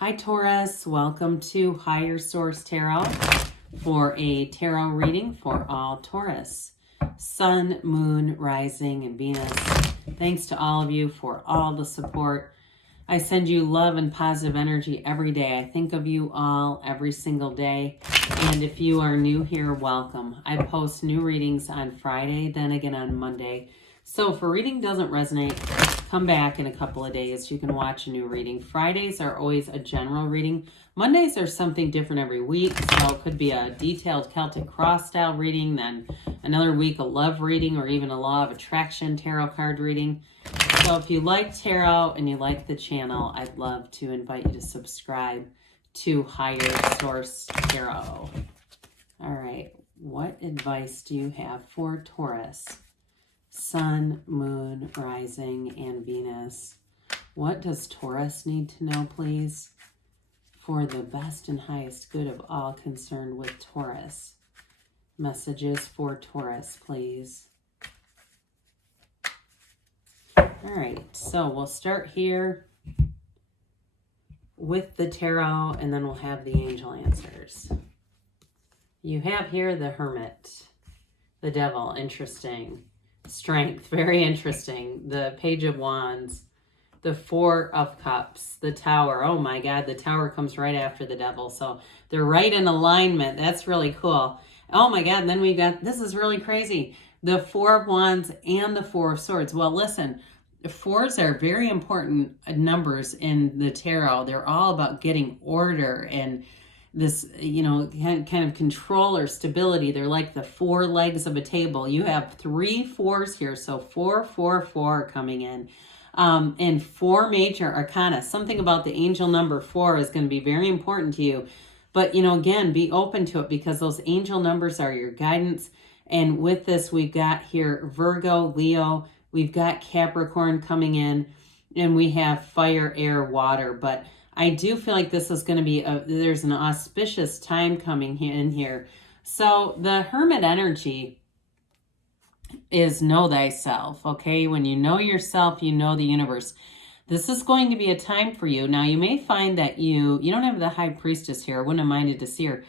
Hi Taurus, welcome to Higher Source Tarot for a tarot reading for all Taurus. Sun, Moon, Rising, and Venus. Thanks to all of you for all the support. I send you love and positive energy every day. I think of you all every single day. And if you are new here, welcome. I post new readings on Friday, then again on Monday. So if a reading doesn't resonate, come back in a couple of days. You can watch a new reading. Fridays are always a general reading. Mondays are something different every week. So it could be a detailed Celtic cross style reading, then another week a love reading, or even a law of attraction tarot card reading. So if you like tarot and you like the channel, I'd love to invite you to subscribe to Higher Source Tarot. All right, what advice do you have for Taurus? Sun, Moon, Rising, and Venus. What does Taurus need to know, please? For the best and highest good of all concerned with Taurus. Messages for Taurus, please. All right, so we'll start here with the tarot, and then we'll have the angel answers. You have here the Hermit, the Devil, interesting. Strength, very interesting. The Page of Wands, the Four of Cups, the Tower. Oh my God, the Tower comes right after the Devil. So they're right in alignment. That's really cool. Oh my God, and then we got, this is really crazy, the Four of Wands and the Four of Swords. Well, listen, fours are very important numbers in the tarot. They're all about getting order and this, you know, kind of control or stability. They're like the four legs of a table. You have 3 4s here. So 4, 4, 4 coming in. And 4 major arcana. Something about the angel number 4 is going to be very important to you. But, you know, again, be open to it because those angel numbers are your guidance. And with this, we've got here Virgo, Leo, we've got Capricorn coming in, and we have fire, air, water. But I do feel like this is going to be, there's an auspicious time coming in here. So the Hermit energy is know thyself, okay? When you know yourself, you know the universe. This is going to be a time for you. Now, you may find that you don't have the High Priestess here. I wouldn't have minded to see her.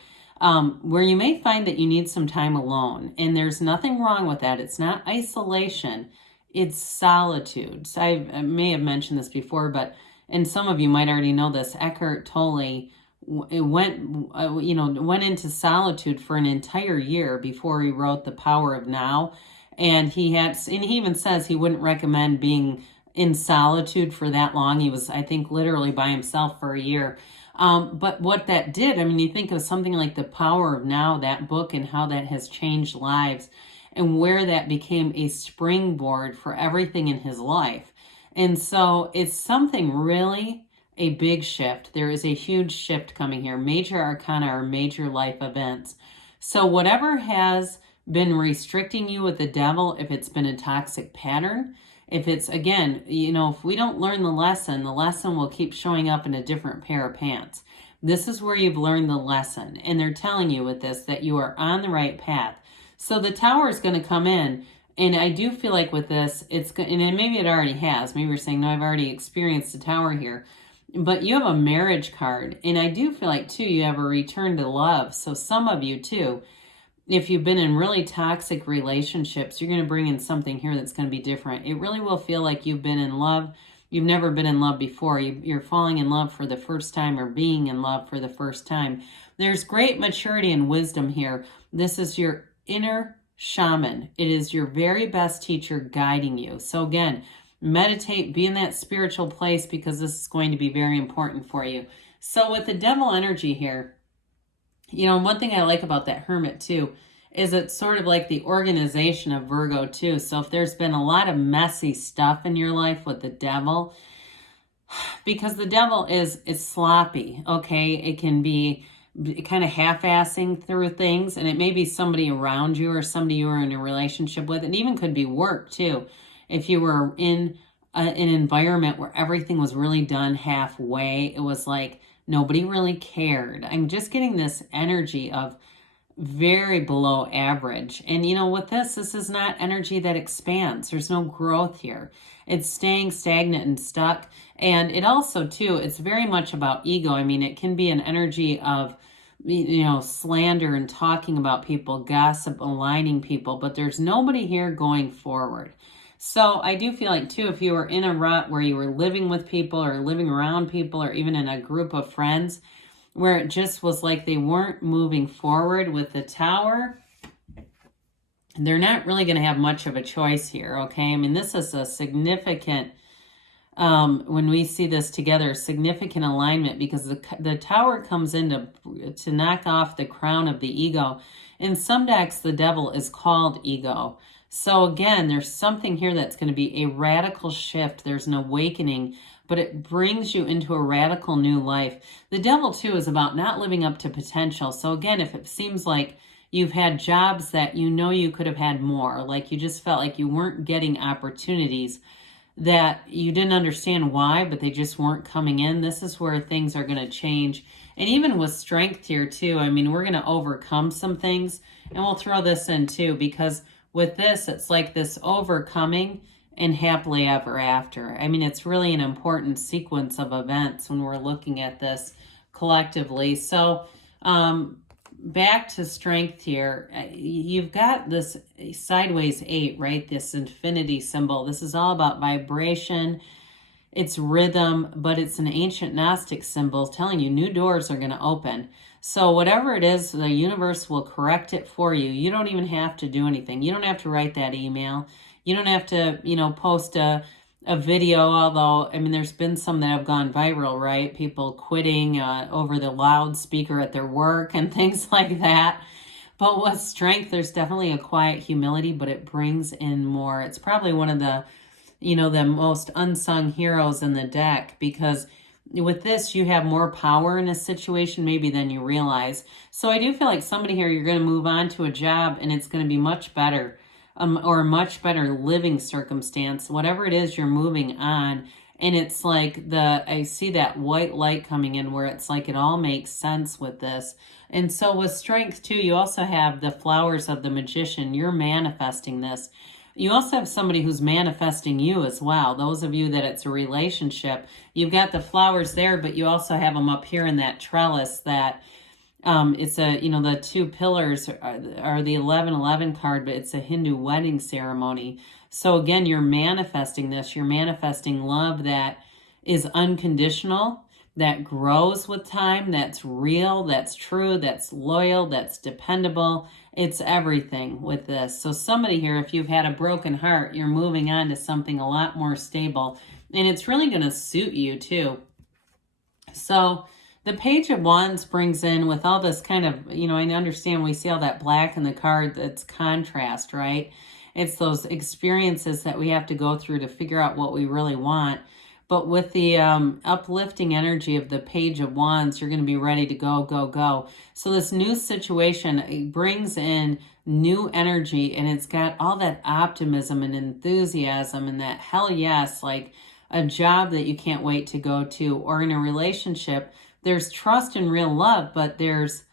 Where you may find that you need some time alone. And there's nothing wrong with that. It's not isolation. It's solitude. So I may have mentioned this before, but and some of you might already know this, Eckhart Tolle went into solitude for an entire year before he wrote The Power of Now. And he even says he wouldn't recommend being in solitude for that long. He was, I think, literally by himself for a year. But what that did, I mean, you think of something like The Power of Now, that book, and how that has changed lives and where that became a springboard for everything in his life. And so it's something really a big shift. There is a huge shift coming here. Major arcana are major life events. So whatever has been restricting you with the Devil, if it's been a toxic pattern, if it's, again, you know, if we don't learn the lesson will keep showing up in a different pair of pants. This is where you've learned the lesson. And they're telling you with this that you are on the right path. So the Tower is going to come in. And I do feel like with this, and maybe it already has. Maybe you're saying, no, I've already experienced the Tower here. But you have a marriage card. And I do feel like, too, you have a return to love. So some of you, too, if you've been in really toxic relationships, you're going to bring in something here that's going to be different. It really will feel like you've been in love. You've never been in love before. You're falling in love for the first time or being in love for the first time. There's great maturity and wisdom here. This is your inner shaman. It is your very best teacher guiding you. So again, meditate, be in that spiritual place because this is going to be very important for you. So with the Devil energy here, you know, one thing I like about that Hermit too is it's sort of like the organization of Virgo too. So if there's been a lot of messy stuff in your life with the Devil, because the Devil is sloppy, okay? It can be kind of half-assing through things, and it may be somebody around you or somebody you were in a relationship with. It even could be work too. If you were in an environment where everything was really done halfway, it was like nobody really cared. I'm just getting this energy of very below average. And you know, with this is not energy that expands. There's no growth here. It's staying stagnant and stuck. And it also, too, it's very much about ego. I mean, it can be an energy of, you know, slander and talking about people, gossip, aligning people, but there's nobody here going forward. So I do feel like, too, if you were in a rut where you were living with people or living around people or even in a group of friends, where it just was like they weren't moving forward with the Tower, they're not really going to have much of a choice here, okay? I mean, this is a significant, when we see this together, significant alignment, because the Tower comes in to knock off the crown of the ego. In some decks, the Devil is called ego. So again, there's something here that's going to be a radical shift. There's an awakening, but it brings you into a radical new life. The Devil, too, is about not living up to potential. So again, if it seems like you've had jobs that you know you could have had more, like you just felt like you weren't getting opportunities, that you didn't understand why, but they just weren't coming in, this is where things are going to change. And even with strength here, too, I mean, we're going to overcome some things. And we'll throw this in, too, because with this, it's like this overcoming and happily ever after. I mean, it's really an important sequence of events when we're looking at this collectively. So back to strength here, you've got this sideways 8, right? This infinity symbol. This is all about vibration. It's rhythm, but it's an ancient Gnostic symbol telling you new doors are going to open. So whatever it is, the universe will correct it for you. You don't even have to do anything. You don't have to write that email. You don't have to, you know, post a video, although, I mean, there's been some that have gone viral, right? People quitting over the loudspeaker at their work and things like that. But with strength, there's definitely a quiet humility, but it brings in more. It's probably one of the, you know, the most unsung heroes in the deck, because with this, you have more power in a situation maybe than you realize. So I do feel like somebody here, you're going to move on to a job and it's going to be much better. Or a much better living circumstance, whatever it is you're moving on. And it's like I see that white light coming in where it's like it all makes sense with this. And so with strength too, you also have the flowers of the magician. You're manifesting this. You also have somebody who's manifesting you as well. Those of you that it's a relationship, you've got the flowers there, but you also have them up here in that trellis that it's a, you know, the 2 pillars are the 1111 card, but it's a Hindu wedding ceremony. So again, you're manifesting this. You're manifesting love that is unconditional, that grows with time, that's real, that's true, that's loyal, that's dependable. It's everything with this. So somebody here, if you've had a broken heart, you're moving on to something a lot more stable. And it's really going to suit you too. So the Page of Wands brings in with all this kind of, you know, I understand we see all that black in the card, that's contrast, right? It's those experiences that we have to go through to figure out what we really want. But with the uplifting energy of the Page of Wands, you're going to be ready to go, go, go. So this new situation, it brings in new energy, and it's got all that optimism and enthusiasm and that hell yes, like a job that you can't wait to go to, or in a relationship. There's trust and real love, but there's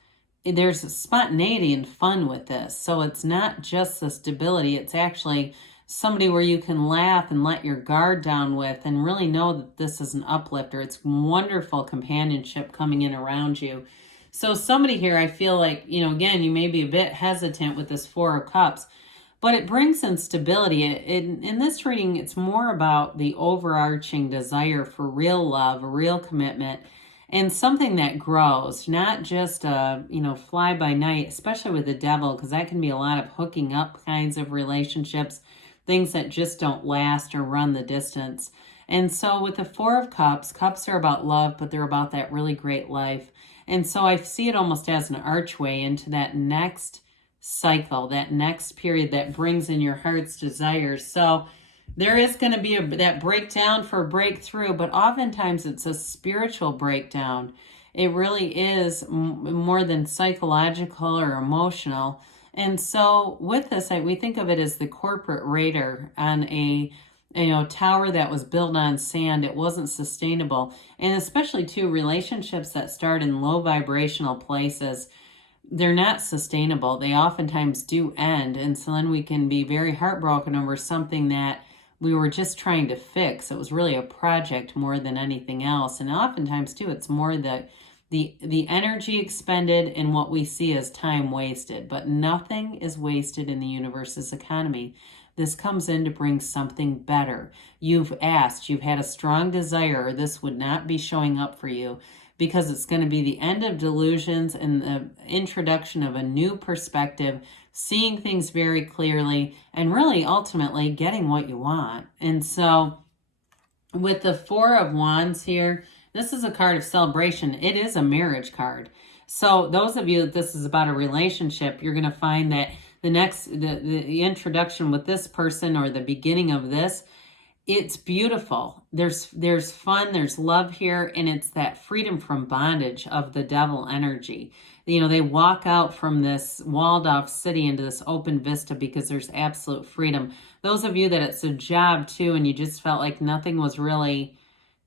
spontaneity and fun with this. So it's not just the stability. It's actually somebody where you can laugh and let your guard down with and really know that this is an uplifter. It's wonderful companionship coming in around you. So somebody here, I feel like, you know, again, you may be a bit hesitant with this 4 of Cups, but it brings in stability. In this reading, it's more about the overarching desire for real love, real commitment, and something that grows, not just a, you know, fly by night, especially with the Devil, because that can be a lot of hooking up kinds of relationships, things that just don't last or run the distance. And so with the 4 of Cups, cups are about love, but they're about that really great life. And so I see it almost as an archway into that next cycle, that next period that brings in your heart's desires. So there is going to be that breakdown for a breakthrough, but oftentimes it's a spiritual breakdown. It really is more than psychological or emotional. And so with this, we think of it as the corporate raider on a tower that was built on sand. It wasn't sustainable. And especially too, relationships that start in low vibrational places, they're not sustainable. They oftentimes do end. And so then we can be very heartbroken over something that we were just trying to fix. It was really a project more than anything else. And oftentimes too, it's more the energy expended and what we see as time wasted. But nothing is wasted in the universe's economy. This comes in to bring something better. You've asked, you've had a strong desire, or this would not be showing up for you, because it's going to be the end of delusions and the introduction of a new perspective, seeing things very clearly, and really ultimately getting what you want. And so with the Four of Wands here, this is a card of celebration. It is a marriage card. So those of you that this is about a relationship, you're going to find that the introduction with this person, or the beginning of this, it's beautiful. There's fun, there's love here, and it's that freedom from bondage of the devil energy. You know, they walk out from this walled off city into this open vista because there's absolute freedom. Those of you that it's a job too, and you just felt like nothing was really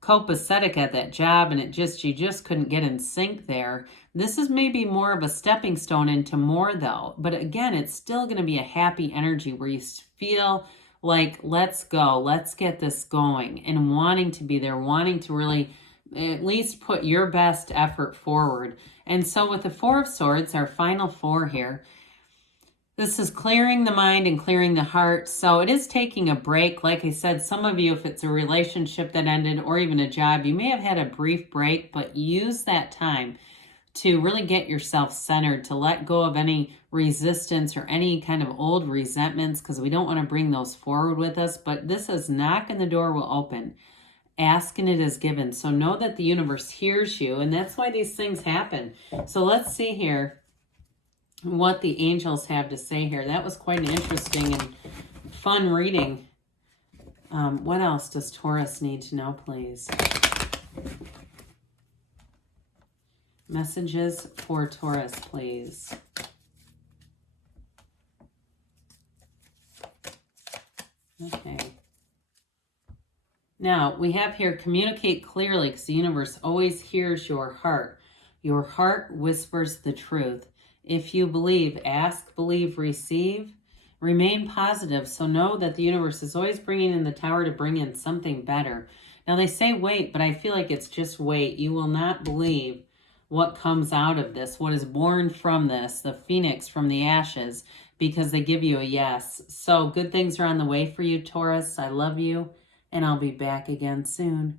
copacetic at that job, and you just couldn't get in sync there. This is maybe more of a stepping stone into more though. But again, it's still going to be a happy energy where you feel like, let's go, let's get this going, and wanting to be there, wanting to really at least put your best effort forward. And so with the Four of Swords, our final four here, this is clearing the mind and clearing the heart. So it is taking a break. Like I said, some of you, if it's a relationship that ended or even a job, you may have had a brief break, but use that time to really get yourself centered, to let go of any resistance or any kind of old resentments, because we don't want to bring those forward with us. But this is knock and the door will open. Ask and it is given. So know that the universe hears you, and that's why these things happen. So let's see here what the angels have to say here. That was quite an interesting and fun reading. What else does Taurus need to know, please? Messages for Taurus, please. Okay. Now, we have here, communicate clearly, because the universe always hears your heart. Your heart whispers the truth. If you believe, ask, believe, receive. Remain positive. So know that the universe is always bringing in the Tower to bring in something better. Now, they say wait, but I feel like it's just wait. You will not believe what comes out of this, what is born from this, the phoenix from the ashes, because they give you a yes. So good things are on the way for you, Taurus. I love you, and I'll be back again soon.